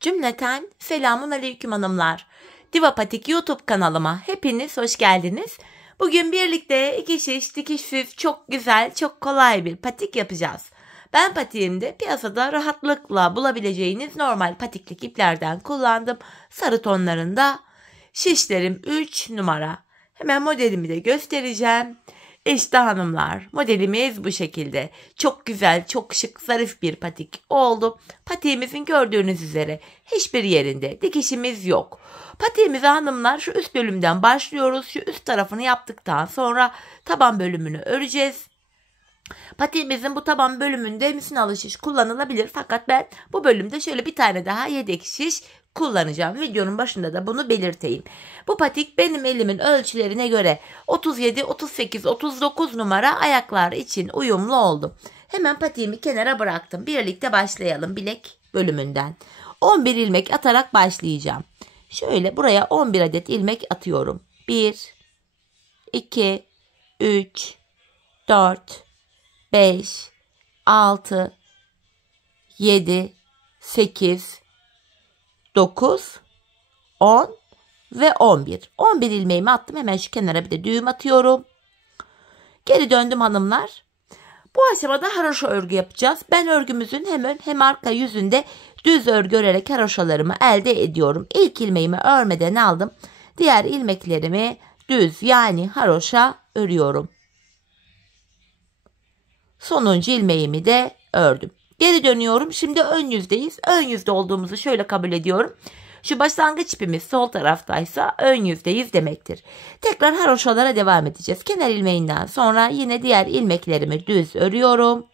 Cümleten selamun aleyküm hanımlar. Diva Patik YouTube kanalıma hepiniz hoş geldiniz. Bugün birlikte iki şiş dikişsiz çok güzel, çok kolay bir patik yapacağız. Ben patiğimde piyasada rahatlıkla bulabileceğiniz normal patiklik iplerden kullandım. Sarı tonlarında şişlerim 3 numara. Hemen modelimi de göstereceğim. İşte hanımlar, modelimiz bu şekilde. Çok güzel, çok şık, zarif bir patik oldu. Patiğimizin gördüğünüz üzere hiçbir yerinde dikişimiz yok. Patiğimize hanımlar şu üst bölümden başlıyoruz. Şu üst tarafını yaptıktan sonra taban bölümünü öreceğiz. Patiğimizin bu taban bölümünde misinalı şiş kullanılabilir. Fakat ben bu bölümde şöyle bir tane daha yedek şiş kullanacağım. Videonun başında da bunu belirteyim. Bu patik benim elimin ölçülerine göre 37, 38, 39 numara ayaklar için uyumlu oldu. Hemen patiğimi kenara bıraktım. Birlikte başlayalım bilek bölümünden. 11 ilmek atarak başlayacağım. Şöyle buraya 11 adet ilmek atıyorum. 1, 2, 3, 4, 5, 6, 7, 8, 9, 10 ve 11. 11 ilmeğimi attım. Hemen şu kenara bir de düğüm atıyorum. Geri döndüm hanımlar. Bu aşamada haroşa örgü yapacağız. Ben örgümüzün hem ön hem arka yüzünde düz örgü örerek haroşalarımı elde ediyorum. İlk ilmeğimi örmeden aldım. Diğer ilmeklerimi düz yani haroşa örüyorum. Sonuncu ilmeğimi de ördüm. Geri dönüyorum. Şimdi ön yüzdeyiz. Ön yüzde olduğumuzu şöyle kabul ediyorum. Şu başlangıç ipimiz sol taraftaysa ön yüzdeyiz demektir. Tekrar haroşalara devam edeceğiz. Kenar ilmeğinden sonra yine diğer ilmeklerimi düz örüyorum.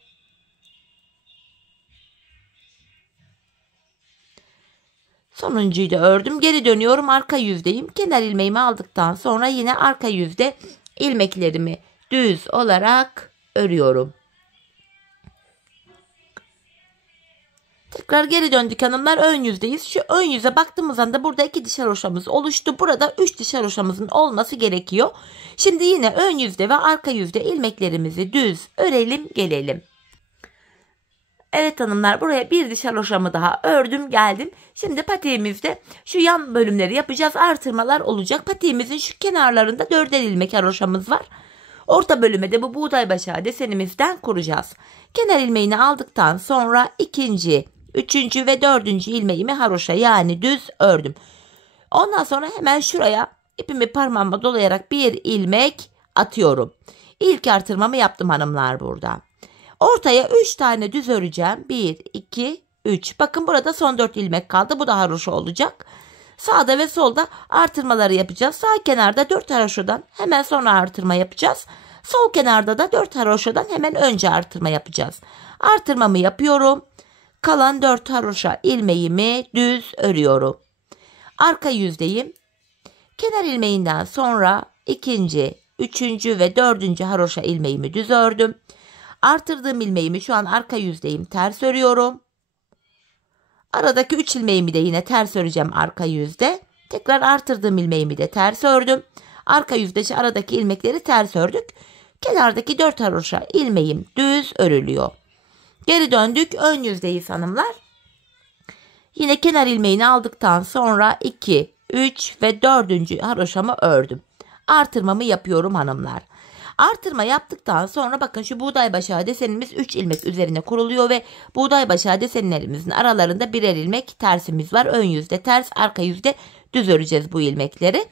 Sonuncuyu da ördüm. Geri dönüyorum. Arka yüzdeyim. Kenar ilmeğimi aldıktan sonra yine arka yüzde ilmeklerimi düz olarak örüyorum. Tekrar geri döndük hanımlar, ön yüzdeyiz. Şu ön yüze baktığımız anda burada 2 diş haroşamız oluştu. Burada 3 diş haroşamızın olması gerekiyor. Şimdi yine ön yüzde ve arka yüzde ilmeklerimizi düz örelim gelelim. Evet hanımlar, buraya bir diş haroşamı daha ördüm geldim. Şimdi patiğimizde şu yan bölümleri yapacağız. Artırmalar olacak. Patiğimizin şu kenarlarında 4'er ilmek haroşamız var. Orta bölüme de bu buğday başağı desenimizden kuracağız. Kenar ilmeğini aldıktan sonra ikinci, üçüncü ve dördüncü ilmeğimi haroşa yani düz ördüm. Ondan sonra hemen şuraya ipimi parmağıma dolayarak bir ilmek atıyorum. İlk artırmamı yaptım hanımlar burada. Ortaya 3 tane düz öreceğim. 1, 2, 3. Bakın burada son 4 ilmek kaldı. Bu da haroşa olacak. Sağda ve solda artırmaları yapacağız. Sağ kenarda 4 haroşadan hemen sonra artırma yapacağız. Sol kenarda da 4 haroşadan hemen önce artırma yapacağız. Artırmamı yapıyorum. Kalan 4 haroşa ilmeğimi düz örüyorum. Arka yüzdeyim. Kenar ilmeğinden sonra ikinci, üçüncü ve dördüncü haroşa ilmeğimi düz ördüm. Artırdığım ilmeğimi şu an arka yüzdeyim, ters örüyorum. Aradaki 3 ilmeğimi de yine ters öreceğim arka yüzde. Tekrar artırdığım ilmeğimi de ters ördüm. Arka yüzde aradaki ilmekleri ters ördük. Kenardaki 4 haroşa ilmeğim düz örülüyor. Geri döndük, ön yüzdeyiz hanımlar. Yine kenar ilmeğini aldıktan sonra 2, 3 ve 4. haroşamı ördüm. Artırmamı yapıyorum hanımlar. Artırma yaptıktan sonra bakın şu buğday başağı desenimiz 3 ilmek üzerine kuruluyor ve buğday başağı desenlerimizin aralarında birer ilmek tersimiz var. Ön yüzde ters, arka yüzde düz öreceğiz bu ilmekleri.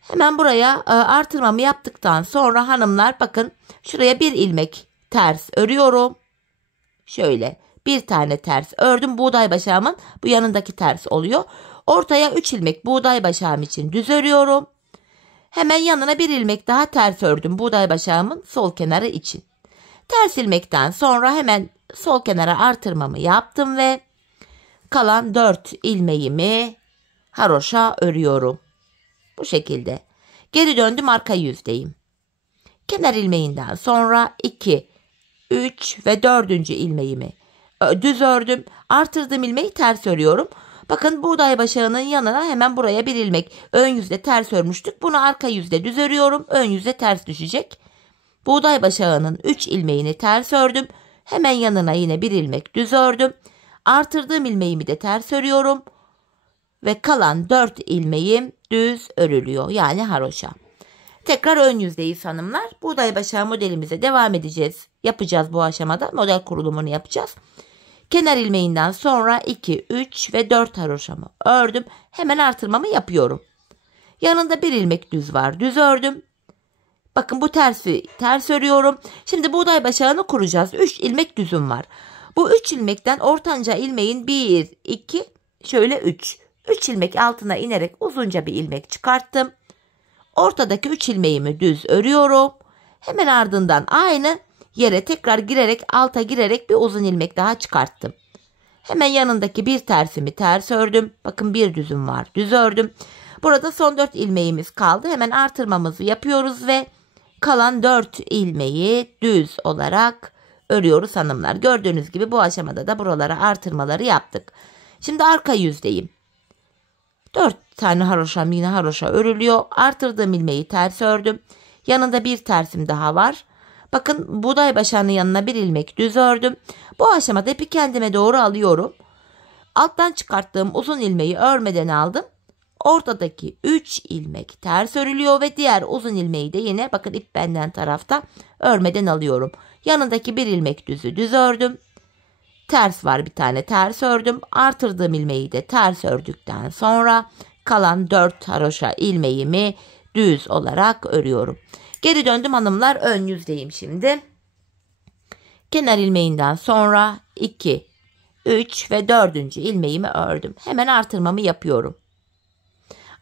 Hemen buraya artırmamı yaptıktan sonra hanımlar bakın şuraya bir ilmek ters örüyorum. Şöyle bir tane ters ördüm. Buğday başağımın bu yanındaki ters oluyor. Ortaya 3 ilmek buğday başağım için düz örüyorum. Hemen yanına bir ilmek daha ters ördüm buğday başağımın sol kenarı için. Ters ilmekten sonra hemen sol kenara artırmamı yaptım ve kalan 4 ilmeğimi haroşa örüyorum. Bu şekilde. Geri döndüm, arka yüzdeyim. Kenar ilmeğinden sonra 2, 3 ve 4. ilmeğimi düz ördüm. Artırdığım ilmeği ters örüyorum. Bakın buğday başağının yanına hemen buraya bir ilmek ön yüzde ters örmüştük. Bunu arka yüzde düz örüyorum. Ön yüzde ters düşecek. Buğday başağının 3 ilmeğini ters ördüm. Hemen yanına yine bir ilmek düz ördüm. Artırdığım ilmeğimi de ters örüyorum. Ve kalan 4 ilmeğim düz örülüyor. Yani haroşa. Tekrar ön yüzdeyiz hanımlar. Buğday başağı modelimize devam edeceğiz. Yapacağız bu aşamada. Model kurulumunu yapacağız. Kenar ilmeğinden sonra 2, 3 ve 4 haroşamı ördüm. Hemen artırmamı yapıyorum. Yanında bir ilmek düz var. Düz ördüm. Bakın bu tersi ters örüyorum. Şimdi buğday başağını kuracağız. 3 ilmek düzüm var. Bu 3 ilmekten ortanca ilmeğin 1, 2, şöyle 3. 3 ilmek altına inerek uzunca bir ilmek çıkarttım. Ortadaki 3 ilmeğimi düz örüyorum. Hemen ardından aynı yere tekrar girerek alta girerek bir uzun ilmek daha çıkarttım. Hemen yanındaki bir tersimi ters ördüm. Bakın bir düzüm var. Düz ördüm. Burada son 4 ilmeğimiz kaldı. Hemen artırmamızı yapıyoruz ve kalan 4 ilmeği düz olarak örüyoruz hanımlar. Gördüğünüz gibi bu aşamada da buralara artırmaları yaptık. Şimdi arka yüzdeyim. 4 tane haroşam yine haroşa örülüyor. Artırdığım ilmeği ters ördüm. Yanında bir tersim daha var. Bakın buğday başağının yanına bir ilmek düz ördüm. Bu aşamada ipi kendime doğru alıyorum. Alttan çıkarttığım uzun ilmeği örmeden aldım. Ortadaki 3 ilmek ters örülüyor ve diğer uzun ilmeği de yine bakın ip benden tarafta örmeden alıyorum. Yanındaki bir ilmek düzü düz ördüm. Ters var bir tane ters ördüm. Artırdığım ilmeği de ters ördükten sonra kalan 4 haroşa ilmeğimi düz olarak örüyorum. Geri döndüm hanımlar, ön yüzdeyim şimdi. Kenar ilmeğinden sonra 2, 3 ve 4. ilmeğimi ördüm. Hemen artırmamı yapıyorum.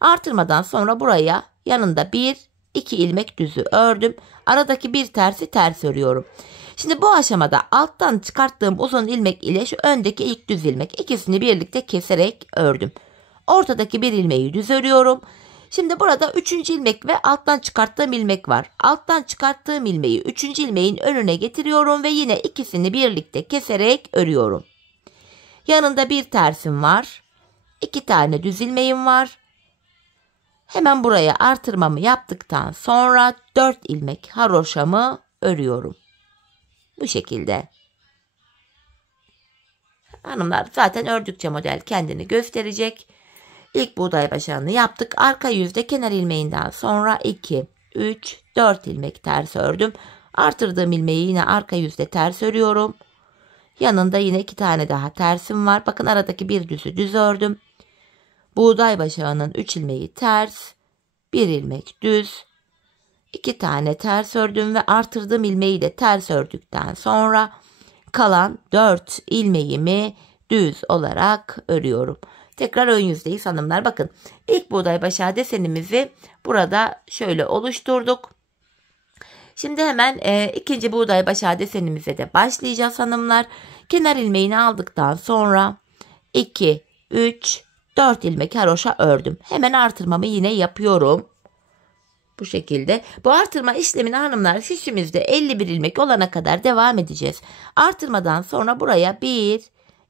Artırmadan sonra buraya yanında 1, 2 ilmek düzü ördüm. Aradaki bir tersi ters örüyorum. Şimdi bu aşamada alttan çıkarttığım uzun ilmek ile şu öndeki ilk düz ilmek ikisini birlikte keserek ördüm. Ortadaki bir ilmeği düz örüyorum. Şimdi burada 3. ilmek ve alttan çıkarttığım ilmek var. Alttan çıkarttığım ilmeği 3. ilmeğin önüne getiriyorum ve yine ikisini birlikte keserek örüyorum. Yanında bir tersim var. 2 tane düz ilmeğim var. Hemen buraya artırmamı yaptıktan sonra 4 ilmek haroşamı örüyorum. Bu şekilde. Hanımlar zaten ördükçe model kendini gösterecek. İlk buğday başağını yaptık. Arka yüzde kenar ilmeğinden sonra 2, 3, 4 ilmek ters ördüm. Artırdığım ilmeği yine arka yüzde ters örüyorum. Yanında yine 2 tane daha tersim var. Bakın aradaki bir düzü düz ördüm. Buğday başağının 3 ilmeği ters, 1 ilmek düz, 2 tane ters ördüm ve artırdığım ilmeği de ters ördükten sonra kalan 4 ilmeğimi düz olarak örüyorum. Tekrar ön yüzdeyiz hanımlar. Bakın ilk buğday başağı desenimizi burada şöyle oluşturduk. Şimdi hemen ikinci buğday başağı desenimize de başlayacağız hanımlar. Kenar ilmeğini aldıktan sonra 2, 3, 4 ilmek haroşa ördüm. Hemen artırmamı yine yapıyorum. Bu şekilde. Bu artırma işlemini hanımlar şişimizde 51 ilmek olana kadar devam edeceğiz. Artırmadan sonra buraya 1,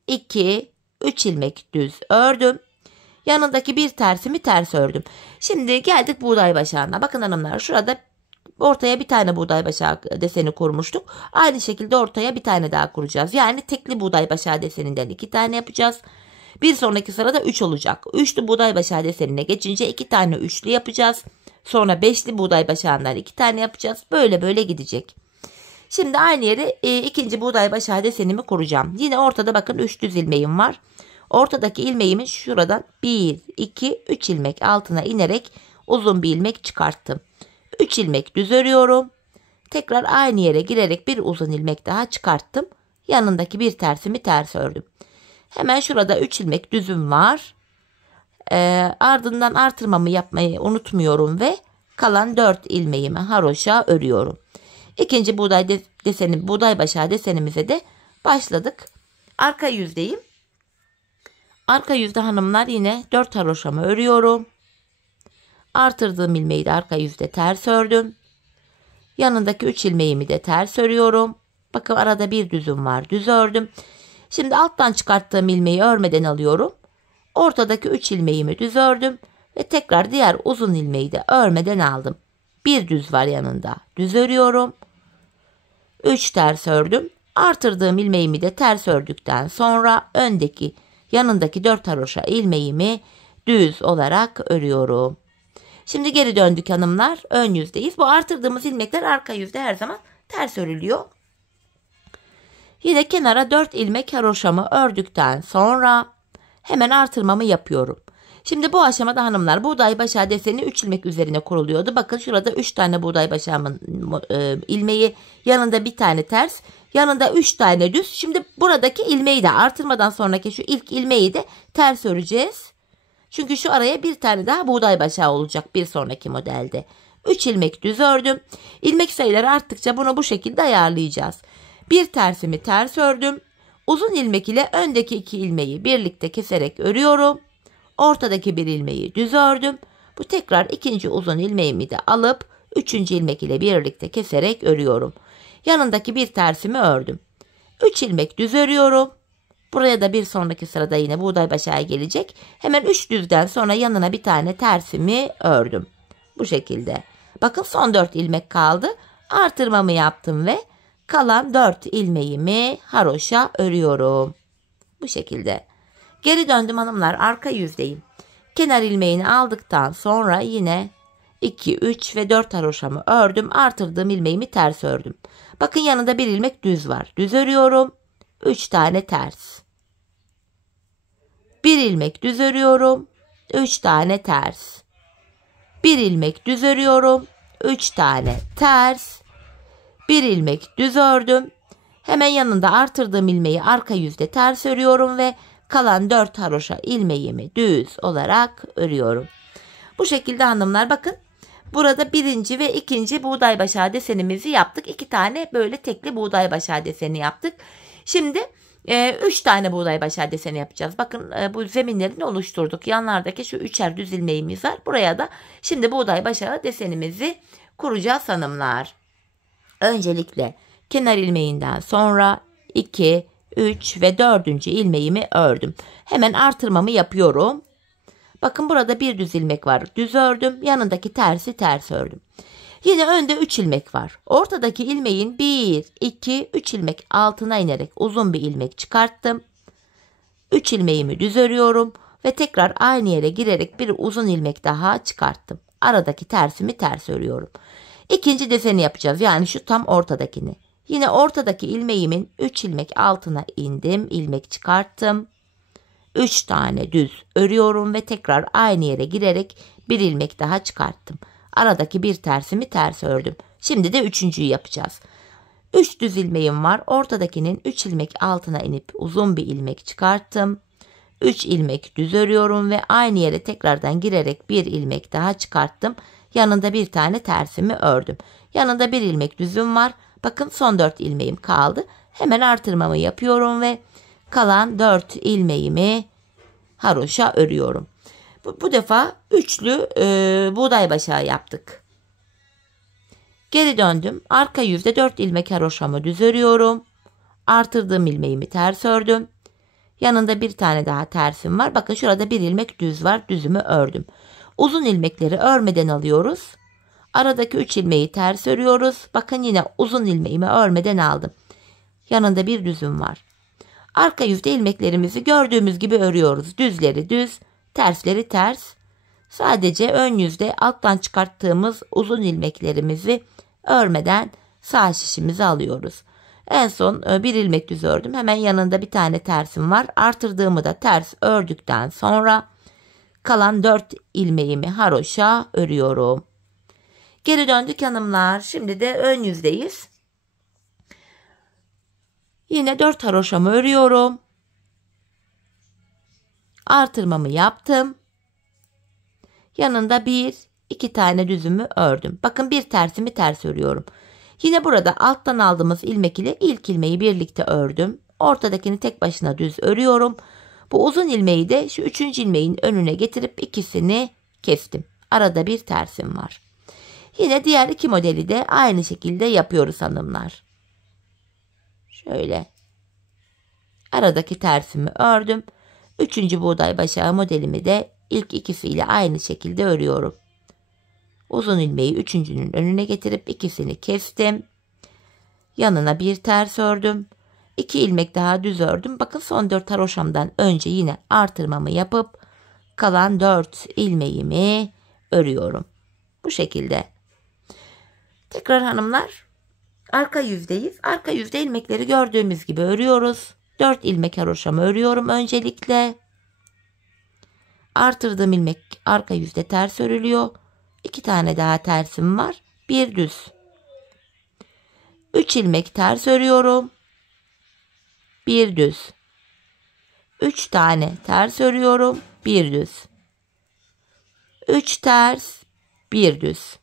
2, 3 ilmek düz ördüm. Yanındaki bir tersimi ters ördüm. Şimdi geldik buğday başağına. Bakın hanımlar şurada ortaya bir tane buğday başağı deseni kurmuştuk. Aynı şekilde ortaya bir tane daha kuracağız. Yani tekli buğday başağı deseninden 2 tane yapacağız. Bir sonraki sırada 3 olacak. Üçlü buğday başağı desenine geçince 2 tane üçlü yapacağız. Sonra 5'li buğday başağından 2 tane yapacağız. Böyle böyle gidecek. Şimdi aynı yere ikinci buğday başağı desenimi kuracağım. Yine ortada bakın 3 düz ilmeğim var. Ortadaki ilmeğimi şuradan 1, 2, 3 ilmek altına inerek uzun bir ilmek çıkarttım. 3 ilmek düz örüyorum. Tekrar aynı yere girerek bir uzun ilmek daha çıkarttım. Yanındaki bir tersimi ters ördüm. Hemen şurada 3 ilmek düzüm var. Ardından artırmamı yapmayı unutmuyorum ve kalan 4 ilmeğimi haroşa örüyorum. İkinci buğday başağı desenimize de başladık. Arka yüzdeyim. Arka yüzde hanımlar yine 4 haroşamı örüyorum. Artırdığım ilmeği de arka yüzde ters ördüm. Yanındaki 3 ilmeğimi de ters örüyorum. Bakın arada bir düzüm var. Düz ördüm. Şimdi alttan çıkarttığım ilmeği örmeden alıyorum. Ortadaki 3 ilmeğimi düz ördüm. Ve tekrar diğer uzun ilmeği de örmeden aldım. Bir düz var yanında. Düz örüyorum. 3 ters ördüm. Artırdığım ilmeğimi de ters ördükten sonra yanındaki 4 haroşa ilmeğimi düz olarak örüyorum. Şimdi geri döndük hanımlar. Ön yüzdeyiz. Bu artırdığımız ilmekler arka yüzde her zaman ters örülüyor. Yine kenara 4 ilmek haroşamı ördükten sonra hemen artırmamı yapıyorum. Şimdi bu aşamada hanımlar buğday başağı deseni 3 ilmek üzerine kuruluyordu. Bakın şurada 3 tane buğday başağımın ilmeği, yanında bir tane ters, yanında 3 tane düz. Şimdi buradaki ilmeği de artırmadan sonraki şu ilk ilmeği de ters öreceğiz. Çünkü şu araya bir tane daha buğday başağı olacak bir sonraki modelde. 3 ilmek düz ördüm. İlmek sayıları arttıkça bunu bu şekilde ayarlayacağız. Bir tersimi ters ördüm. Uzun ilmek ile öndeki 2 ilmeği birlikte keserek örüyorum. Ortadaki bir ilmeği düz ördüm. Bu tekrar ikinci uzun ilmeğimi de alıp 3. ilmek ile birlikte keserek örüyorum. Yanındaki bir tersimi ördüm. 3 ilmek düz örüyorum. Buraya da bir sonraki sırada yine buğday başağı gelecek. Hemen 3 düzden sonra yanına bir tane tersimi ördüm. Bu şekilde. Bakın son 4 ilmek kaldı. Artırmamı yaptım ve kalan 4 ilmeğimi haroşa örüyorum. Bu şekilde. Geri döndüm hanımlar, arka yüzdeyim. Kenar ilmeğini aldıktan sonra yine 2, 3 ve 4 haroşamı ördüm. Artırdığım ilmeğimi ters ördüm. Bakın yanında bir ilmek düz var. Düz örüyorum. 3 tane ters. Bir ilmek düz örüyorum. 3 tane ters. Bir ilmek düz örüyorum. 3 tane ters. Bir ilmek düz ördüm. Hemen yanında artırdığım ilmeği arka yüzde ters örüyorum ve kalan 4 haroşa ilmeğimi düz olarak örüyorum. Bu şekilde hanımlar bakın. Burada birinci ve ikinci buğday başağı desenimizi yaptık. 2 tane böyle tekli buğday başağı deseni yaptık. Şimdi 3 tane buğday başağı deseni yapacağız. Bakın bu zeminlerini oluşturduk. Yanlardaki şu 3'er düz ilmeğimiz var. Buraya da şimdi buğday başağı desenimizi kuracağız hanımlar. Öncelikle kenar ilmeğinden sonra 2, 3 ve 4. ilmeğimi ördüm. Hemen artırmamı yapıyorum. Bakın burada bir düz ilmek var. Düz ördüm. Yanındaki tersi ters ördüm. Yine önde 3 ilmek var. Ortadaki ilmeğin 1, 2, 3 ilmek altına inerek uzun bir ilmek çıkarttım. 3 ilmeğimi düz örüyorum ve tekrar aynı yere girerek bir uzun ilmek daha çıkarttım. Aradaki tersimi ters örüyorum. İkinci deseni yapacağız. Yani şu tam ortadakini. Yine ortadaki ilmeğimin 3 ilmek altına indim. İlmek çıkarttım. 3 tane düz örüyorum ve tekrar aynı yere girerek bir ilmek daha çıkarttım. Aradaki bir tersimi ters ördüm. Şimdi de üçüncüyü yapacağız. 3 düz ilmeğim var. Ortadakinin 3 ilmek altına inip uzun bir ilmek çıkarttım. 3 ilmek düz örüyorum ve aynı yere tekrardan girerek bir ilmek daha çıkarttım. Yanında bir tane tersimi ördüm. Yanında bir ilmek düzüm var. Bakın son 4 ilmeğim kaldı. Hemen artırmamı yapıyorum ve kalan 4 ilmeğimi haroşa örüyorum. Bu defa üçlü buğday başağı yaptık. Geri döndüm. Arka yüzde 4 ilmek haroşamı düz örüyorum. Artırdığım ilmeğimi ters ördüm. Yanında bir tane daha tersim var. Bakın şurada bir ilmek düz var. Düzümü ördüm. Uzun ilmekleri örmeden alıyoruz. Aradaki 3 ilmeği ters örüyoruz. Bakın yine uzun ilmeğimi örmeden aldım. Yanında bir düzüm var. Arka yüzde ilmeklerimizi gördüğümüz gibi örüyoruz. Düzleri düz, tersleri ters. Sadece ön yüzde alttan çıkarttığımız uzun ilmeklerimizi örmeden sağ şişimizi alıyoruz. En son bir ilmek düz ördüm. Hemen yanında bir tane tersim var. Artırdığımı da ters ördükten sonra kalan 4 ilmeğimi haroşa örüyorum. Geri döndük hanımlar. Şimdi de ön yüzdeyiz. Yine 4 haroşamı örüyorum. Artırmamı yaptım. Yanında 2 tane düzümü ördüm. Bakın bir tersimi ters örüyorum. Yine burada alttan aldığımız ilmek ile ilk ilmeği birlikte ördüm. Ortadakini tek başına düz örüyorum. Bu uzun ilmeği de şu 3. ilmeğin önüne getirip ikisini kestim. Arada bir tersim var. Yine diğer 2 modeli de aynı şekilde yapıyoruz hanımlar. Şöyle. Aradaki tersimi ördüm. 3. buğday başağı modelimi de ilk ikisiyle aynı şekilde örüyorum. Uzun ilmeği 3.'nün önüne getirip ikisini kestim. Yanına bir ters ördüm. 2 ilmek daha düz ördüm. Bakın son 4 haroşamdan önce yine artırmamı yapıp kalan 4 ilmeğimi örüyorum. Bu şekilde. Tekrar hanımlar, arka yüzdeyiz. Arka yüzde ilmekleri gördüğümüz gibi örüyoruz. 4 ilmek haroşamı örüyorum öncelikle. Artırdığım ilmek arka yüzde ters örülüyor. 2 tane daha tersim var. Bir düz. 3 ilmek ters örüyorum. Bir düz. 3 tane ters örüyorum. Bir düz. 3 ters, bir düz.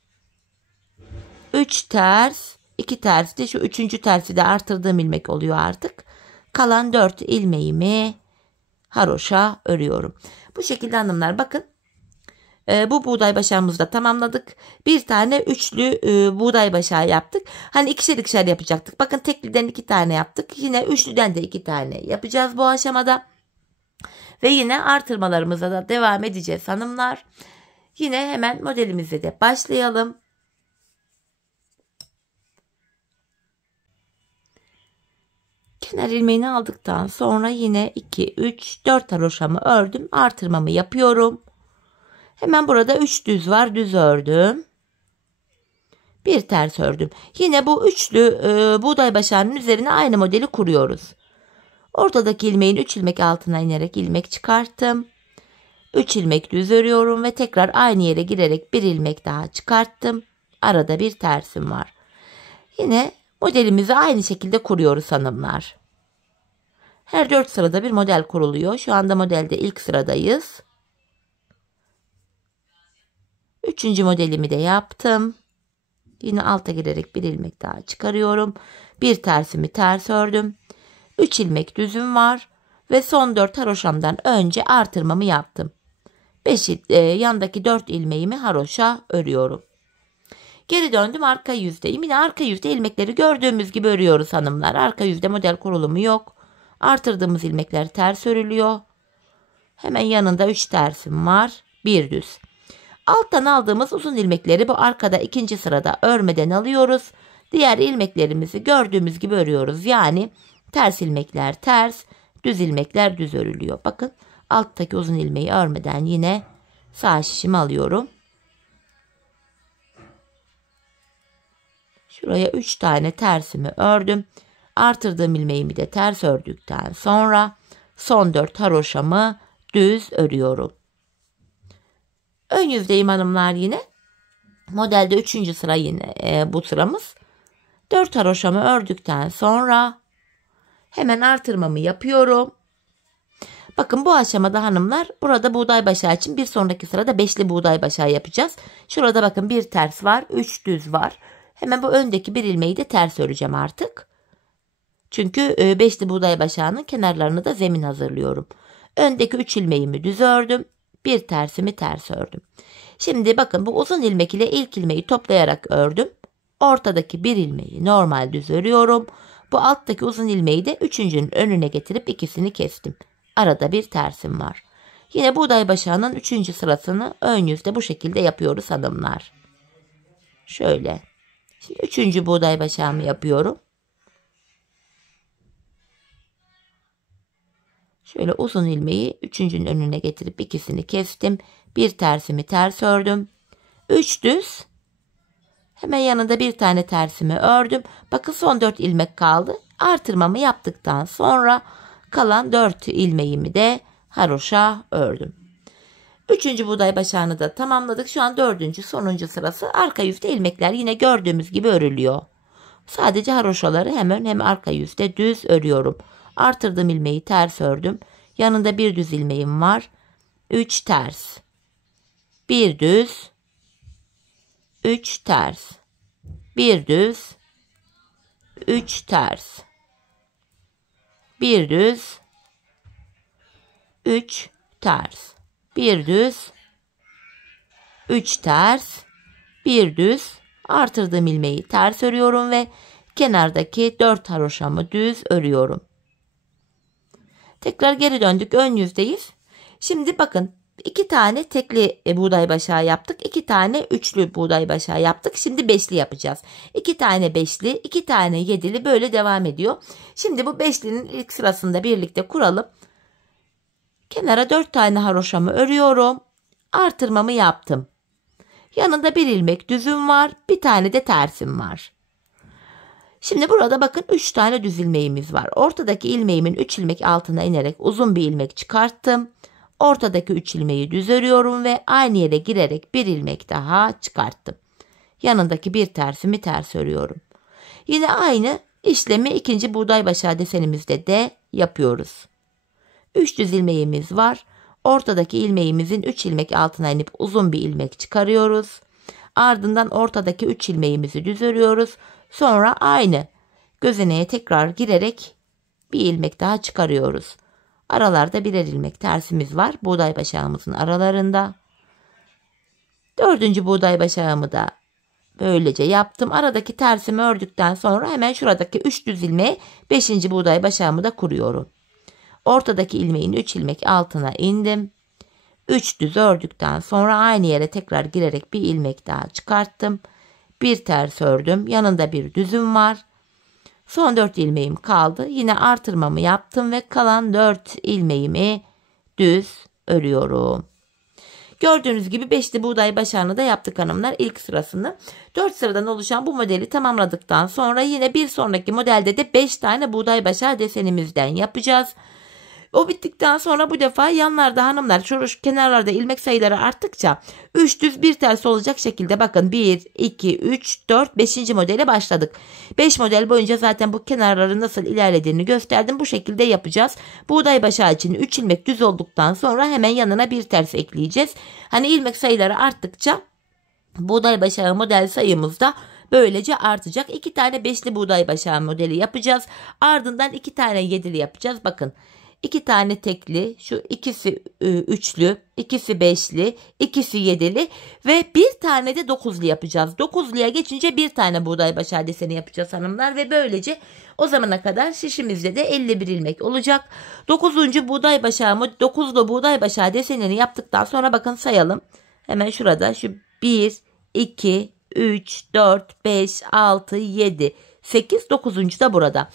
3 ters, 2 ters de şu 3. tersi de artırdığım ilmek oluyor artık. Kalan 4 ilmeğimi haroşa örüyorum. Bu şekilde hanımlar, bakın. Bu buğday başağımızı da tamamladık. Bir tane üçlü buğday başağı yaptık. Hani ikişer ikişer yapacaktık. Bakın tekliden 2 tane yaptık. Yine üçlüden de 2 tane yapacağız bu aşamada. Ve yine artırmalarımıza da devam edeceğiz hanımlar. Yine hemen modelimize de başlayalım. Kenar ilmeğini aldıktan sonra yine 2, 3, 4 haroşamı ördüm. Artırmamı yapıyorum. Hemen burada 3 düz var. Düz ördüm. Bir ters ördüm. Yine bu üçlü buğday başağının üzerine aynı modeli kuruyoruz. Ortadaki ilmeğin 3 ilmek altına inerek ilmek çıkarttım. 3 ilmek düz örüyorum ve tekrar aynı yere girerek bir ilmek daha çıkarttım. Arada bir tersim var. Yine modelimizi aynı şekilde kuruyoruz hanımlar. Her 4 sırada bir model kuruluyor. Şu anda modelde ilk sıradayız. 3. modelimi de yaptım. Yine alta girerek bir ilmek daha çıkarıyorum. Bir tersimi ters ördüm. 3 ilmek düzüm var. Ve son 4 haroşamdan önce artırmamı yaptım. Yandaki 4 ilmeğimi haroşa örüyorum. Geri döndüm, arka yüzdeyim. Yine arka yüzde ilmekleri gördüğümüz gibi örüyoruz hanımlar. Arka yüzde model kurulumu yok. Artırdığımız ilmekler ters örülüyor. Hemen yanında 3 tersim var. Bir düz. Alttan aldığımız uzun ilmekleri bu arkada ikinci sırada örmeden alıyoruz. Diğer ilmeklerimizi gördüğümüz gibi örüyoruz. Yani ters ilmekler ters, düz ilmekler düz örülüyor. Bakın, alttaki uzun ilmeği örmeden yine sağ şişimi alıyorum. Şuraya 3 tane tersimi ördüm. Artırdığım ilmeğimi de ters ördükten sonra son 4 haroşamı düz örüyorum. Ön yüzdeyim hanımlar yine. Modelde 3. sıra yine bu sıramız. 4 haroşamı ördükten sonra hemen artırmamı yapıyorum. Bakın bu aşamada hanımlar, burada buğday başağı için bir sonraki sırada 5'li buğday başağı yapacağız. Şurada bakın bir ters var, 3 düz var. Hemen bu öndeki bir ilmeği de ters öreceğim artık. Çünkü 5'li buğday başağının kenarlarını da zemin hazırlıyorum. Öndeki 3 ilmeğimi düz ördüm. Bir tersimi ters ördüm. Şimdi bakın, bu uzun ilmek ile ilk ilmeği toplayarak ördüm. Ortadaki bir ilmeği normal düz örüyorum. Bu alttaki uzun ilmeği de 3.'ünün önüne getirip ikisini kestim. Arada bir tersim var. Yine buğday başağının 3. sırasını ön yüzde bu şekilde yapıyoruz hanımlar. Şöyle. Şimdi 3. buğday başağımı yapıyorum. Şöyle uzun ilmeği 3.'ünün önüne getirip ikisini kestim. Bir tersimi ters ördüm. 3 düz. Hemen yanında bir tane tersimi ördüm. Bakın son 4 ilmek kaldı. Artırmamı yaptıktan sonra kalan 4 ilmeğimi de haroşa ördüm. 3. buğday başağını da tamamladık. Şu an 4. sonuncu sırası. Arka yüzde ilmekler yine gördüğümüz gibi örülüyor. Sadece haroşaları hem arka yüzde düz örüyorum. Artırdığım ilmeği ters ördüm. Yanında bir düz ilmeğim var. 3 ters. Bir düz. 3 ters. Bir düz. 3 ters. Bir düz. 3 ters. Bir düz. 3 ters. Bir düz. Artırdığım ilmeği ters örüyorum ve kenardaki 4 haroşamı düz örüyorum. Tekrar geri döndük, ön yüzdeyiz. Şimdi bakın, 2 tane tekli buğday başağı yaptık. 2 tane üçlü buğday başağı yaptık. Şimdi beşli yapacağız. 2 tane beşli, 2 tane yedili böyle devam ediyor. Şimdi bu beşlinin ilk sırasında birlikte kuralım. Kenara 4 tane haroşamı örüyorum. Artırmamı yaptım. Yanında bir ilmek düzüm var. Bir tane de tersim var. Şimdi burada bakın 3 tane düz ilmeğimiz var. Ortadaki ilmeğimin 3 ilmek altına inerek uzun bir ilmek çıkarttım. Ortadaki 3 ilmeği düz örüyorum ve aynı yere girerek bir ilmek daha çıkarttım. Yanındaki bir tersimi ters örüyorum. Yine aynı işlemi ikinci buğday başağı desenimizde de yapıyoruz. 3 düz ilmeğimiz var. Ortadaki ilmeğimizin 3 ilmek altına inip uzun bir ilmek çıkarıyoruz. Ardından ortadaki 3 ilmeğimizi düz örüyoruz. Sonra aynı gözeneğe tekrar girerek bir ilmek daha çıkarıyoruz. Aralarda birer ilmek tersimiz var. Buğday başağımızın aralarında. 4. buğday başağımı da böylece yaptım. Aradaki tersimi ördükten sonra hemen şuradaki 3 düz ilmeğe 5. buğday başağımı da kuruyorum. Ortadaki ilmeğin 3 ilmek altına indim. 3 düz ördükten sonra aynı yere tekrar girerek bir ilmek daha çıkarttım. Bir ters ördüm. Yanında bir düzüm var. Son 4 ilmeğim kaldı. Yine artırmamı yaptım ve kalan 4 ilmeğimi düz örüyorum. Gördüğünüz gibi 5'li buğday başağını da yaptık hanımlar ilk sırasını. 4 sıradan oluşan bu modeli tamamladıktan sonra yine bir sonraki modelde de 5 tane buğday başağı desenimizden yapacağız. O bittikten sonra bu defa yanlarda hanımlar şu kenarlarda ilmek sayıları arttıkça 3 düz bir ters olacak şekilde bakın 1, 2, 3, 4, 5. modele başladık. 5 model boyunca zaten bu kenarların nasıl ilerlediğini gösterdim. Bu şekilde yapacağız. Buğday başağı için 3 ilmek düz olduktan sonra hemen yanına bir ters ekleyeceğiz. Hani ilmek sayıları arttıkça buğday başağı model sayımız da böylece artacak. 2 tane 5'li buğday başağı modeli yapacağız. Ardından 2 tane 7'li yapacağız. Bakın. 2 tane tekli, şu ikisi üçlü, ikisi beşli, ikisi yedili ve bir tane de 9'lu yapacağız. 9'luya geçince bir tane buğday başağı deseni yapacağız hanımlar ve böylece o zamana kadar şişimizde de 51 ilmek olacak. 9. buğday başağı, 9'lu buğday başağı desenini yaptıktan sonra bakın sayalım. Hemen şurada şu 1, 2, 3, 4, 5, 6, 7, 8, 9. da burada.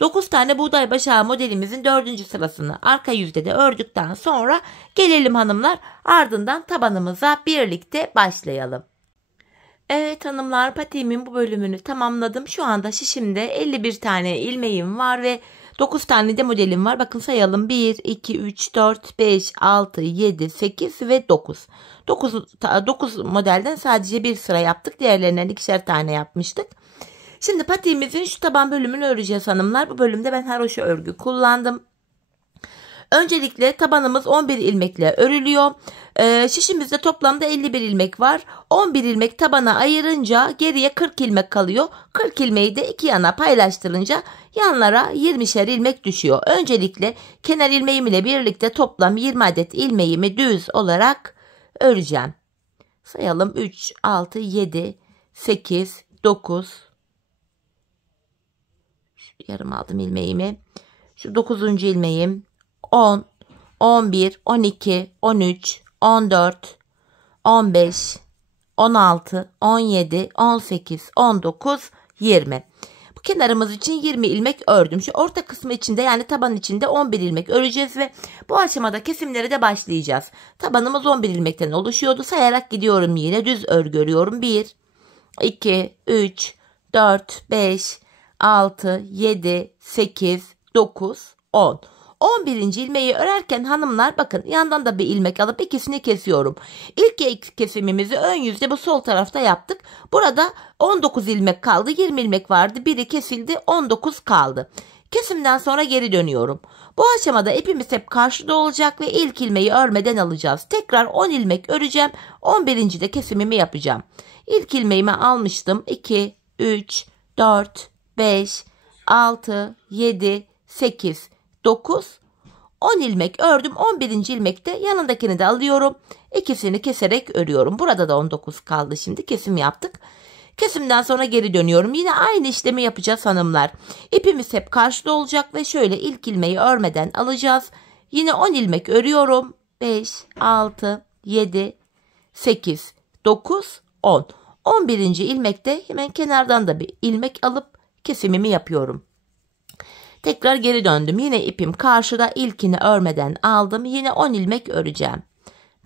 9 tane buğday başağı modelimizin 4. sırasını arka yüzde de ördükten sonra gelelim hanımlar ardından tabanımıza birlikte başlayalım. Evet hanımlar patiğimin bu bölümünü tamamladım. Şu anda şişimde 51 tane ilmeğim var ve 9 tane de modelim var. Bakın sayalım 1, 2, 3, 4, 5, 6, 7, 8 ve 9. 9 modelden sadece bir sıra yaptık. Diğerlerinden ikişer tane yapmıştık. Şimdi patiğimizin şu taban bölümünü öreceğiz hanımlar. Bu bölümde ben haroşa örgü kullandım. Öncelikle tabanımız 11 ilmekle örülüyor. Şişimizde toplamda 51 ilmek var. 11 ilmek tabana ayırınca geriye 40 ilmek kalıyor. 40 ilmeği de iki yana paylaştırınca yanlara 20'şer ilmek düşüyor. Öncelikle kenar ilmeğim ile birlikte toplam 20 adet ilmeğimi düz olarak öreceğim. Sayalım 3, 6, 7, 8, 9. Yarım aldım ilmeğimi. Şu 9. ilmeğim 10, 11, 12, 13, 14, 15, 16, 17, 18, 19, 20. Bu kenarımız için 20 ilmek ördüm. Şu orta kısmı içinde yani taban içinde 11 ilmek öreceğiz ve bu aşamada kesimlere de başlayacağız. Tabanımız 11 ilmekten oluşuyordu. Sayarak gidiyorum yine düz örgü örüyorum. 1, 2, 3, 4, 5, 6, 7, 8, 9, 10. 11. ilmeği örerken hanımlar bakın yandan da bir ilmek alıp ikisini kesiyorum. İlk kesimimizi ön yüzde bu sol tarafta yaptık. Burada 19 ilmek kaldı. 20 ilmek vardı. Biri kesildi. 19 kaldı. Kesimden sonra geri dönüyorum. Bu aşamada ipimiz hep karşıda olacak ve ilk ilmeği örmeden alacağız. Tekrar 10 ilmek öreceğim. 11. de kesimimi yapacağım. İlk ilmeğimi almıştım. 2, 3, 4, 5, 6, 7, 8, 9, 10 ilmek ördüm. 11. ilmekte yanındakini de alıyorum. İkisini keserek örüyorum. Burada da 19 kaldı şimdi. Kesim yaptık. Kesimden sonra geri dönüyorum. Yine aynı işlemi yapacağız hanımlar. İpimiz hep karşıda olacak ve şöyle ilk ilmeği örmeden alacağız. Yine 10 ilmek örüyorum. 5, 6, 7, 8, 9, 10. 11. ilmekte hemen kenardan da bir ilmek alıp kesimimi yapıyorum. Tekrar geri döndüm. Yine ipim karşıda, ilkini örmeden aldım. Yine 10 ilmek öreceğim.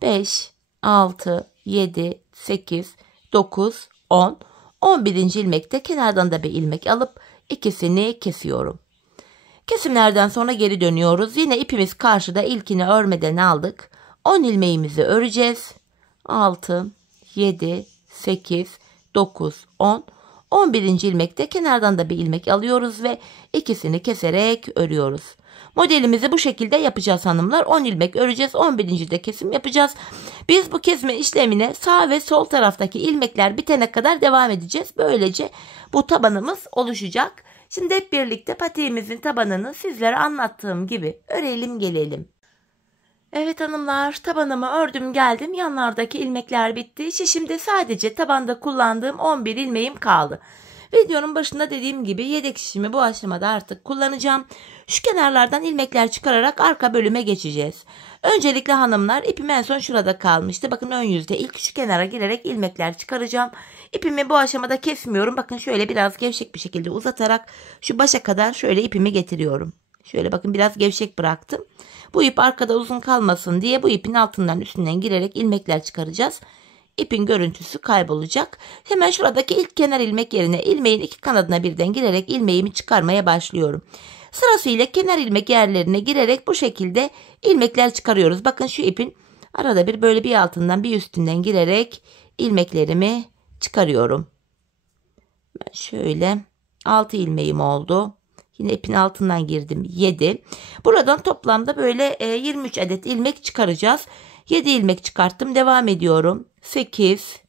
5, 6, 7, 8, 9, 10. 11. ilmekte kenardan da bir ilmek alıp ikisini kesiyorum. Kesimlerden sonra geri dönüyoruz. Yine ipimiz karşıda, ilkini örmeden aldık. 10 ilmeğimizi öreceğiz. 6, 7, 8, 9, 10. 11. ilmekte kenardan da bir ilmek alıyoruz ve ikisini keserek örüyoruz. Modelimizi bu şekilde yapacağız hanımlar. 10 ilmek öreceğiz. 11. de kesim yapacağız. Biz bu kesme işlemine sağ ve sol taraftaki ilmekler bitene kadar devam edeceğiz. Böylece bu tabanımız oluşacak. Şimdi hep birlikte patiğimizin tabanını sizlere anlattığım gibi örelim gelelim. Evet hanımlar, tabanımı ördüm geldim. Yanlardaki ilmekler bitti. Şişimde sadece tabanda kullandığım 11 ilmeğim kaldı. Videonun başında dediğim gibi yedek şişimi bu aşamada artık kullanacağım. Şu kenarlardan ilmekler çıkararak arka bölüme geçeceğiz. Öncelikle hanımlar, ipim en son şurada kalmıştı. Bakın ön yüzde ilk şu kenara girerek ilmekler çıkaracağım. İpimi bu aşamada kesmiyorum. Bakın şöyle biraz gevşek bir şekilde uzatarak şu başa kadar şöyle ipimi getiriyorum. Şöyle bakın biraz gevşek bıraktım. Bu ip arkada uzun kalmasın diye bu ipin altından üstünden girerek ilmekler çıkaracağız. İpin görüntüsü kaybolacak. Hemen şuradaki ilk kenar ilmek yerine ilmeğin iki kanadına birden girerek ilmeğimi çıkarmaya başlıyorum. Sırasıyla kenar ilmek yerlerine girerek bu şekilde ilmekler çıkarıyoruz. Bakın şu ipin arada bir böyle bir altından bir üstünden girerek ilmeklerimi çıkarıyorum. Ben şöyle 6 ilmeğim oldu. Yine ipin altından girdim 7. Buradan toplamda böyle 23 adet ilmek çıkaracağız. 7 ilmek çıkarttım. Devam ediyorum. 8.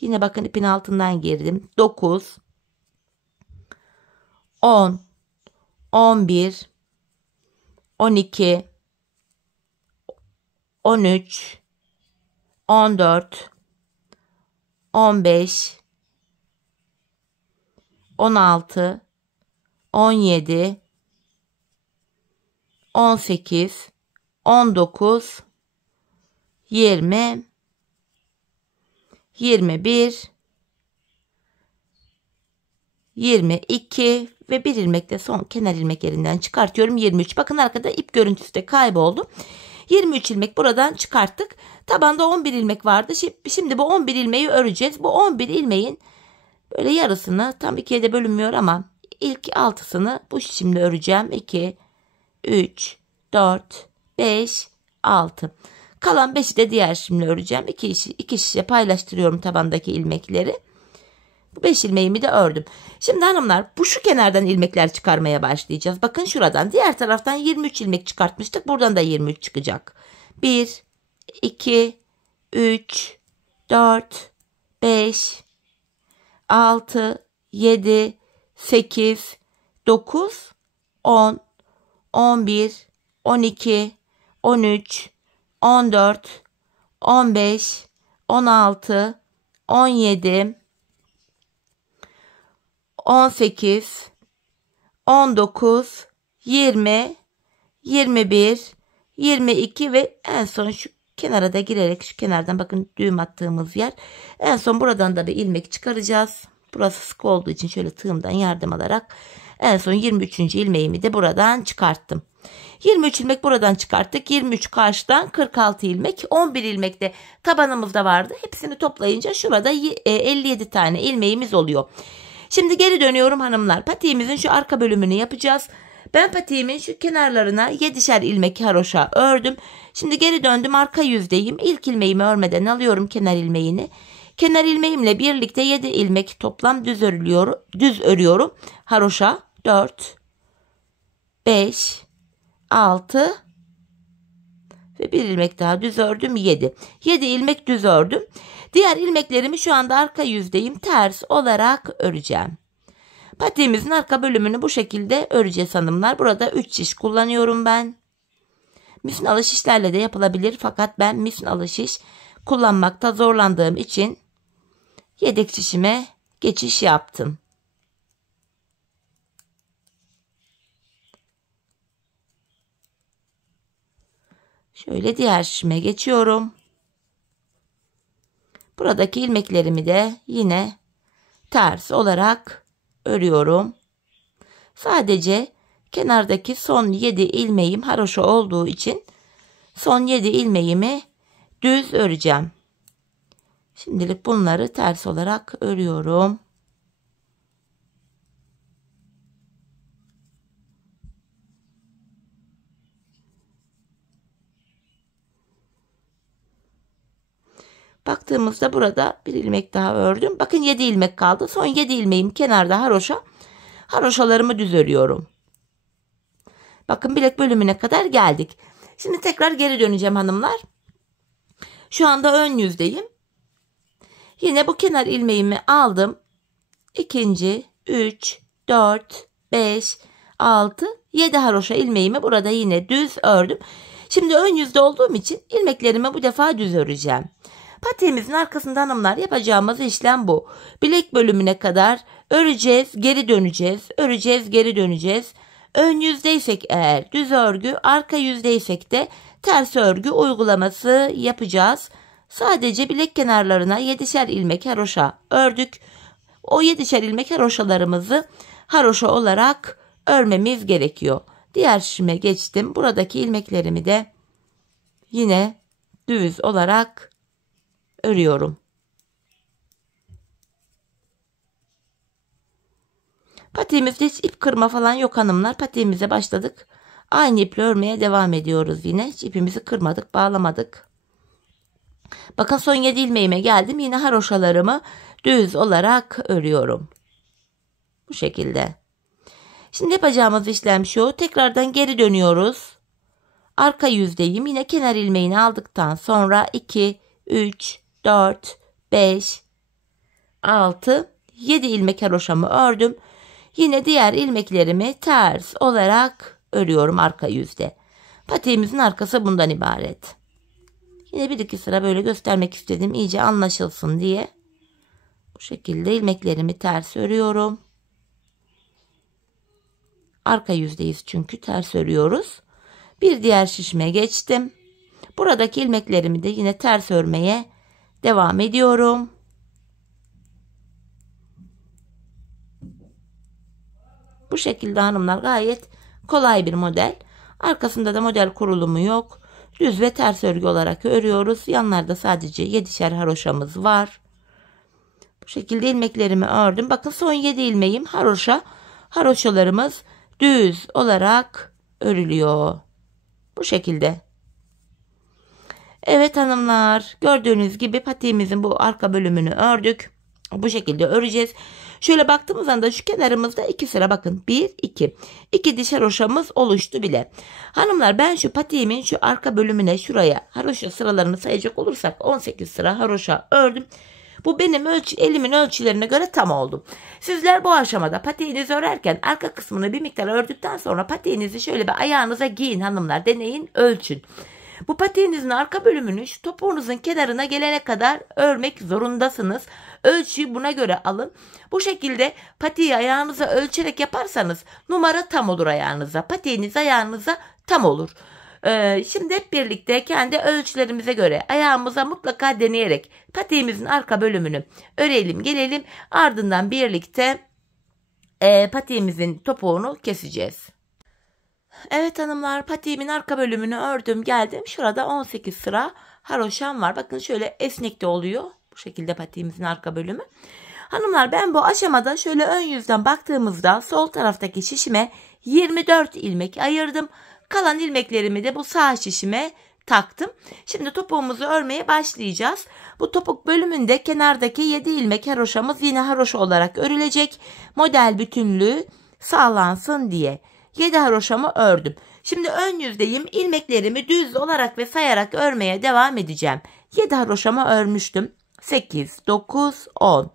Yine bakın ipin altından girdim. 9. 10. 11. 12. 13. 14. 15. 16. 17, 18, 19, 20, 21, 22 ve bir ilmek de son kenar ilmek yerinden çıkartıyorum. 23. Bakın arkada ip görüntüsü de kayboldu. 23 ilmek buradan çıkarttık. Tabanda 11 ilmek vardı. Şimdi bu 11 ilmeği öreceğiz. Bu 11 ilmeğin böyle yarısını, tam ikiye de bölünmüyor ama İlk 6'sını bu şişimle öreceğim. 2, 3, 4, 5, 6. Kalan 5'i de diğer şişimle öreceğim. 2 şişe paylaştırıyorum tabandaki ilmekleri. 5 ilmeğimi de ördüm. Şimdi hanımlar, bu şu kenardan ilmekler çıkarmaya başlayacağız. Bakın şuradan, diğer taraftan 23 ilmek çıkartmıştık. Buradan da 23 çıkacak. 1, 2, 3, 4, 5, 6, 7, 8, 9, 10, 11, 12, 13, 14, 15, 16, 17, 18, 19, 20, 21, 22 ve en son şu kenara da girerek şu kenardan bakın düğüm attığımız yer. En son buradan da bir ilmek çıkaracağız. Burası sık olduğu için şöyle tığımdan yardım alarak en son 23. ilmeğimi de buradan çıkarttım. 23 ilmek buradan çıkarttık. 23 karşıdan 46 ilmek. 11 ilmek de tabanımızda vardı. Hepsini toplayınca şurada 57 tane ilmeğimiz oluyor. Şimdi geri dönüyorum hanımlar. Patiğimizin şu arka bölümünü yapacağız. Ben patiğimin şu kenarlarına 7'şer ilmek haroşa ördüm. Şimdi geri döndüm, arka yüzdeyim. İlk ilmeğimi örmeden alıyorum kenar ilmeğini. Kenar ilmeğimle birlikte 7 ilmek toplam düz örüyorum. Haroşa 4, 5, 6 ve bir ilmek daha düz ördüm 7. 7 ilmek düz ördüm. Diğer ilmeklerimi şu anda arka yüzdeyim ters olarak öreceğim. Patiğimizin arka bölümünü bu şekilde öreceğiz hanımlar. Burada 3 şiş kullanıyorum ben. Misinalı şişlerle de yapılabilir fakat ben misinalı şiş kullanmakta zorlandığım için yedek şişime geçiş yaptım. Şöyle diğer şişime geçiyorum. Buradaki ilmeklerimi de yine ters olarak örüyorum. Sadece kenardaki son 7 ilmeğim haroşa olduğu için son 7 ilmeğimi düz öreceğim. Şimdilik bunları ters olarak örüyorum. Baktığımızda burada bir ilmek daha ördüm. Bakın 7 ilmek kaldı. Son 7 ilmeğim kenarda haroşa. Haroşalarımı düz örüyorum. Bakın bilek bölümüne kadar geldik. Şimdi tekrar geri döneceğim hanımlar. Şu anda ön yüzdeyim. Yine bu kenar ilmeğimi aldım. İkinci, 3, 4, 5, 6, 7 haroşa ilmeğimi burada yine düz ördüm. Şimdi ön yüzde olduğum için ilmeklerimi bu defa düz öreceğim. Patiğimizin arkasında hanımlar yapacağımız işlem bu. Bilek bölümüne kadar öreceğiz, geri döneceğiz, öreceğiz, geri döneceğiz. Ön yüzdeysek eğer düz örgü, arka yüzdeysek de ters örgü uygulaması yapacağız. Sadece bilek kenarlarına 7'şer ilmek haroşa ördük. O 7'şer ilmek haroşalarımızı haroşa olarak örmemiz gerekiyor. Diğer şişime geçtim. Buradaki ilmeklerimi de yine düz olarak örüyorum. Patiğimizde hiç ip kırma falan yok hanımlar. Patiğimize başladık. Aynı iple örmeye devam ediyoruz yine. Hiç ipimizi kırmadık, bağlamadık. Bakın son 7 ilmeğime geldim. Yine haroşalarımı düz olarak örüyorum. Bu şekilde. Şimdi yapacağımız işlem şu. Tekrardan geri dönüyoruz. Arka yüzdeyim. Yine kenar ilmeğini aldıktan sonra 2, 3, 4, 5, 6, 7 ilmek haroşamı ördüm. Yine diğer ilmeklerimi ters olarak örüyorum arka yüzde. Patiğimizin arkası bundan ibaret. Yine bir iki sıra böyle göstermek istedim. İyice anlaşılsın diye. Bu şekilde ilmeklerimi ters örüyorum. Arka yüzdeyiz çünkü ters örüyoruz. Bir diğer şişime geçtim. Buradaki ilmeklerimi de yine ters örmeye devam ediyorum. Bu şekilde hanımlar gayet kolay bir model. Arkasında da model kurulumu yok. Düz ve ters örgü olarak örüyoruz. Yanlarda sadece 7'şer haroşamız var. Bu şekilde ilmeklerimi ördüm. Bakın son 7 ilmeğim haroşa. Haroşalarımız düz olarak örülüyor. Bu şekilde. Evet hanımlar, gördüğünüz gibi patiğimizin bu arka bölümünü ördük. Bu şekilde öreceğiz. Şöyle baktığımız anda şu kenarımızda 2 sıra bakın. 1, 2. 2 diş haroşamız oluştu bile. Hanımlar ben şu patiğimin şu arka bölümüne şuraya haroşa sıralarını sayacak olursak 18 sıra haroşa ördüm. Bu benim elimin ölçülerine göre tam oldu. Sizler bu aşamada patiğinizi örerken arka kısmını bir miktar ördükten sonra patiğinizi şöyle bir ayağınıza giyin hanımlar. Deneyin, ölçün. Bu patiğinizin arka bölümünü şu topuğunuzun kenarına gelene kadar örmek zorundasınız. Ölçüyü buna göre alın. Bu şekilde patiği ayağınıza ölçerek yaparsanız numara tam olur ayağınıza. Patiğiniz ayağınıza tam olur. Şimdi hep birlikte kendi ölçülerimize göre ayağımıza mutlaka deneyerek patiğimizin arka bölümünü örelim gelelim. Ardından birlikte patiğimizin topuğunu keseceğiz. Evet hanımlar, patiğimin arka bölümünü ördüm geldim. Şurada 18 sıra haroşam var. Bakın şöyle esnek de oluyor. Bu şekilde patiğimizin arka bölümü. Hanımlar ben bu aşamada şöyle ön yüzden baktığımızda sol taraftaki şişime 24 ilmek ayırdım. Kalan ilmeklerimi de bu sağ şişime taktım. Şimdi topuğumuzu örmeye başlayacağız. Bu topuk bölümünde kenardaki 7 ilmek haroşamız yine haroşa olarak örülecek. Model bütünlüğü sağlansın diye 7 haroşamı ördüm. Şimdi ön yüzdeyim. İlmeklerimi düz olarak ve sayarak örmeye devam edeceğim. 7 haroşamı örmüştüm. 8, 9, 10,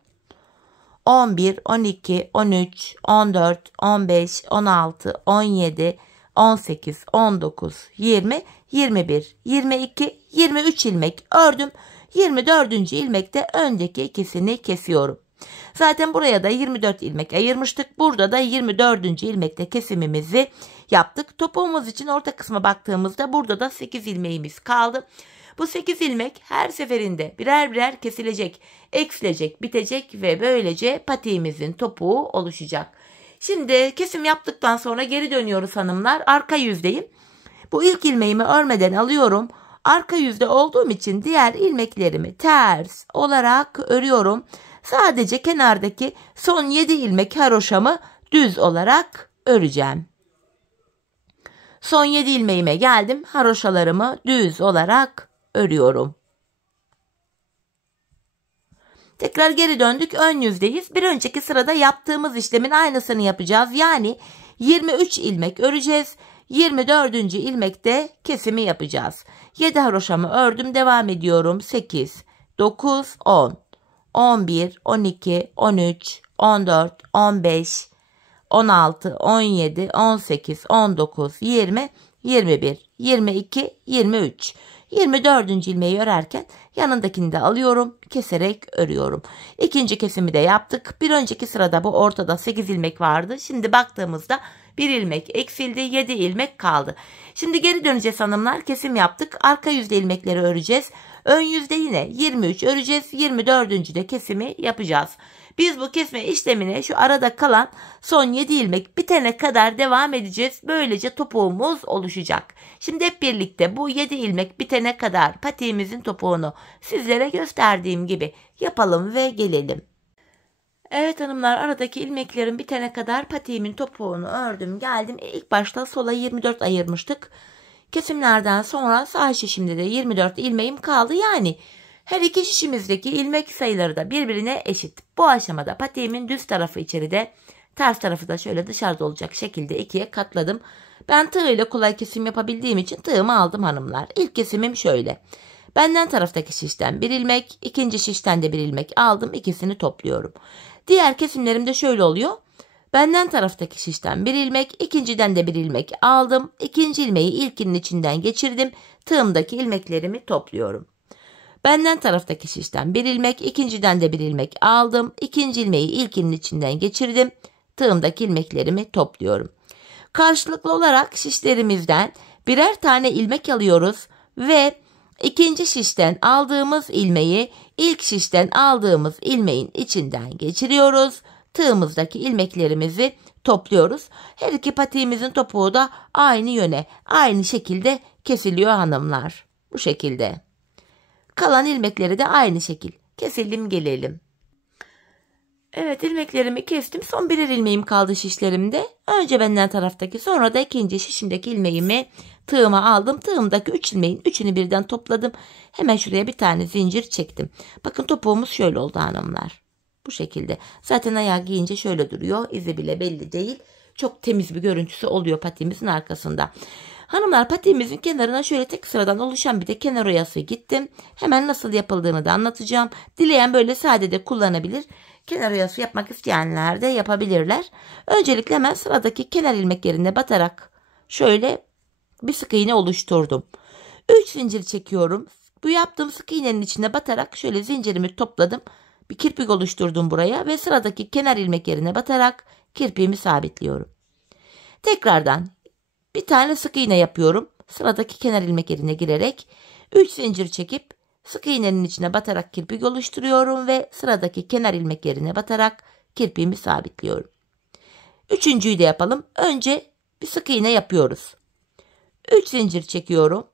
11, 12, 13, 14, 15, 16, 17, 18, 19, 20, 21, 22, 23 ilmek ördüm. 24. ilmekte öndeki ikisini kesiyorum. Zaten buraya da 24 ilmek ayırmıştık. Burada da 24. ilmekte kesimimizi yaptık. Topuğumuz için orta kısma baktığımızda burada da 8 ilmeğimiz kaldı. Bu 8 ilmek her seferinde birer birer kesilecek, eksilecek, bitecek ve böylece patiğimizin topuğu oluşacak. Şimdi kesim yaptıktan sonra geri dönüyoruz hanımlar. Arka yüzdeyim. Bu ilk ilmeğimi örmeden alıyorum. Arka yüzde olduğum için diğer ilmeklerimi ters olarak örüyorum. Sadece kenardaki son 7 ilmek haroşamı düz olarak öreceğim. Son 7 ilmeğime geldim. Haroşalarımı düz olarak örüyorum. Tekrar geri döndük. Ön yüzdeyiz. Bir önceki sırada yaptığımız işlemin aynısını yapacağız. Yani 23 ilmek öreceğiz. 24. ilmekte kesimi yapacağız. 7 haroşamı ördüm. Devam ediyorum. 8, 9, 10, 11, 12, 13, 14, 15, 16, 17, 18, 19, 20, 21, 22, 23. 24. ilmeği örerken yanındakini de alıyorum, keserek örüyorum. İkinci kesimi de yaptık. Bir önceki sırada bu ortada 8 ilmek vardı. Şimdi baktığımızda 1 ilmek eksildi, 7 ilmek kaldı. Şimdi geri döneceğiz hanımlar. Kesim yaptık. Arka yüzde ilmekleri öreceğiz. Ön yüzde yine 23 öreceğiz. 24. de kesimi yapacağız. Biz bu kesme işlemine şu arada kalan son 7 ilmek bitene kadar devam edeceğiz. Böylece topuğumuz oluşacak. Şimdi hep birlikte bu 7 ilmek bitene kadar patiğimizin topuğunu sizlere gösterdiğim gibi yapalım ve gelelim. Evet hanımlar, aradaki ilmeklerin bitene kadar patiğimin topuğunu ördüm geldim. İlk başta sola 24 ayırmıştık. Kesimlerden sonra sağ şişimde de 24 ilmeğim kaldı. Yani her iki şişimizdeki ilmek sayıları da birbirine eşit. Bu aşamada patiğimin düz tarafı içeride, ters tarafı da şöyle dışarıda olacak şekilde ikiye katladım. Ben tığ ile kolay kesim yapabildiğim için tığımı aldım hanımlar. İlk kesimim şöyle. Benden taraftaki şişten bir ilmek, ikinci şişten de bir ilmek aldım. İkisini topluyorum. Diğer kesimlerim de şöyle oluyor. Benden taraftaki şişten bir ilmek, ikinciden de bir ilmek aldım. İkinci ilmeği ilkinin içinden geçirdim. Tığımdaki ilmeklerimi topluyorum. Benden taraftaki şişten bir ilmek, ikinciden de bir ilmek aldım. İkinci ilmeği ilkinin içinden geçirdim. Tığımdaki ilmeklerimi topluyorum. Karşılıklı olarak şişlerimizden birer tane ilmek alıyoruz ve ikinci şişten aldığımız ilmeği ilk şişten aldığımız ilmeğin içinden geçiriyoruz. Tığımızdaki ilmeklerimizi topluyoruz. Her iki patiğimizin topuğu da aynı yöne, aynı şekilde kesiliyor hanımlar. Bu şekilde. Kalan ilmekleri de aynı şekil. Keselim gelelim. Evet, ilmeklerimi kestim. Son birer ilmeğim kaldı şişlerimde. Önce benden taraftaki, sonra da ikinci şişimdeki ilmeğimi tığıma aldım. Tığımdaki 3 ilmeğin 3'ünü birden topladım. Hemen şuraya bir tane zincir çektim. Bakın topuğumuz şöyle oldu hanımlar. Bu şekilde. Zaten ayağı giyince şöyle duruyor. İzi bile belli değil. Çok temiz bir görüntüsü oluyor patiğimizin arkasında. Hanımlar, patiğimizin kenarına şöyle tek sıradan oluşan bir de kenar oyası gittim. Hemen nasıl yapıldığını da anlatacağım. Dileyen böyle sade de kullanabilir. Kenar oyası yapmak isteyenler de yapabilirler. Öncelikle hemen sıradaki kenar ilmek yerine batarak şöyle bir sık iğne oluşturdum. 3 zincir çekiyorum. Bu yaptığım sık iğnenin içine batarak şöyle zincirimi topladım. Bir kirpik oluşturdum buraya ve sıradaki kenar ilmek yerine batarak kirpiğimi sabitliyorum. Tekrardan bir tane sık iğne yapıyorum. Sıradaki kenar ilmek yerine girerek 3 zincir çekip sık iğnenin içine batarak kirpik oluşturuyorum ve sıradaki kenar ilmek yerine batarak kirpiğimi sabitliyorum. Üçüncüyü de yapalım. Önce bir sık iğne yapıyoruz. 3 zincir çekiyorum.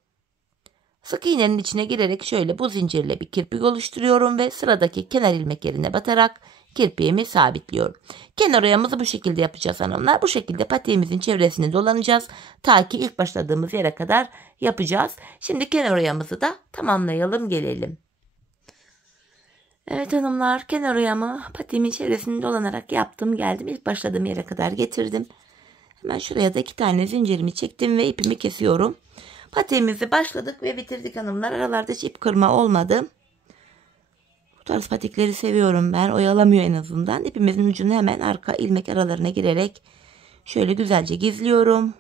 Sık iğnenin içine girerek şöyle bu zincirle bir kirpik oluşturuyorum ve sıradaki kenar ilmek yerine batarak kirpiğimi sabitliyorum. Kenar oyamızı bu şekilde yapacağız hanımlar. Bu şekilde patiğimizin çevresini dolanacağız. Ta ki ilk başladığımız yere kadar yapacağız. Şimdi kenar oyamızı da tamamlayalım gelelim. Evet hanımlar, kenar oyamı patiğimin çevresini dolanarak yaptım geldim. İlk başladığım yere kadar getirdim. Hemen şuraya da 2 tane zincirimi çektim ve ipimi kesiyorum. Patiğimizi başladık ve bitirdik hanımlar. Aralarda hiç ip kırma olmadı. Bu tarz patikleri seviyorum ben. Oyalamıyor en azından. İpimizin ucunu hemen arka ilmek aralarına girerek şöyle güzelce gizliyorum.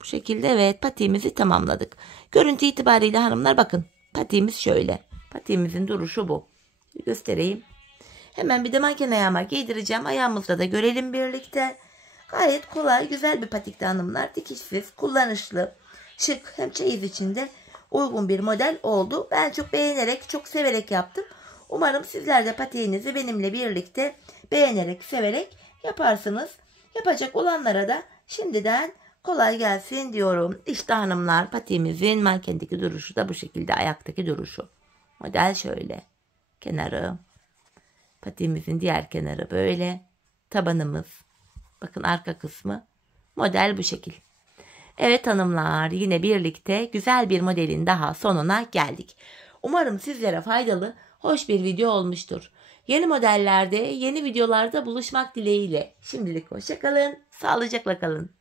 Bu şekilde evet, patiğimizi tamamladık. Görüntü itibariyle hanımlar bakın. Patiğimiz şöyle. Patiğimizin duruşu bu. Bir göstereyim. Hemen bir de manken ayağıma giydireceğim. Ayağımızda da görelim birlikte. Gayet kolay, güzel bir patikti hanımlar. Dikişsiz, kullanışlı, şık, hem çeyiz içinde uygun bir model oldu. Ben çok beğenerek, çok severek yaptım. Umarım sizler de patiğinizi benimle birlikte beğenerek, severek yaparsınız. Yapacak olanlara da şimdiden kolay gelsin diyorum. İşte hanımlar, patiğimizin mankendeki duruşu da bu şekilde, ayaktaki duruşu. Model şöyle. Kenarı. Patiğimizin diğer kenarı böyle. Tabanımız. Bakın arka kısmı. Model bu şekil. Evet hanımlar, yine birlikte güzel bir modelin daha sonuna geldik. Umarım sizlere faydalı, hoş bir video olmuştur. Yeni modellerde, yeni videolarda buluşmak dileğiyle. Şimdilik hoşça kalın, sağlıcakla kalın.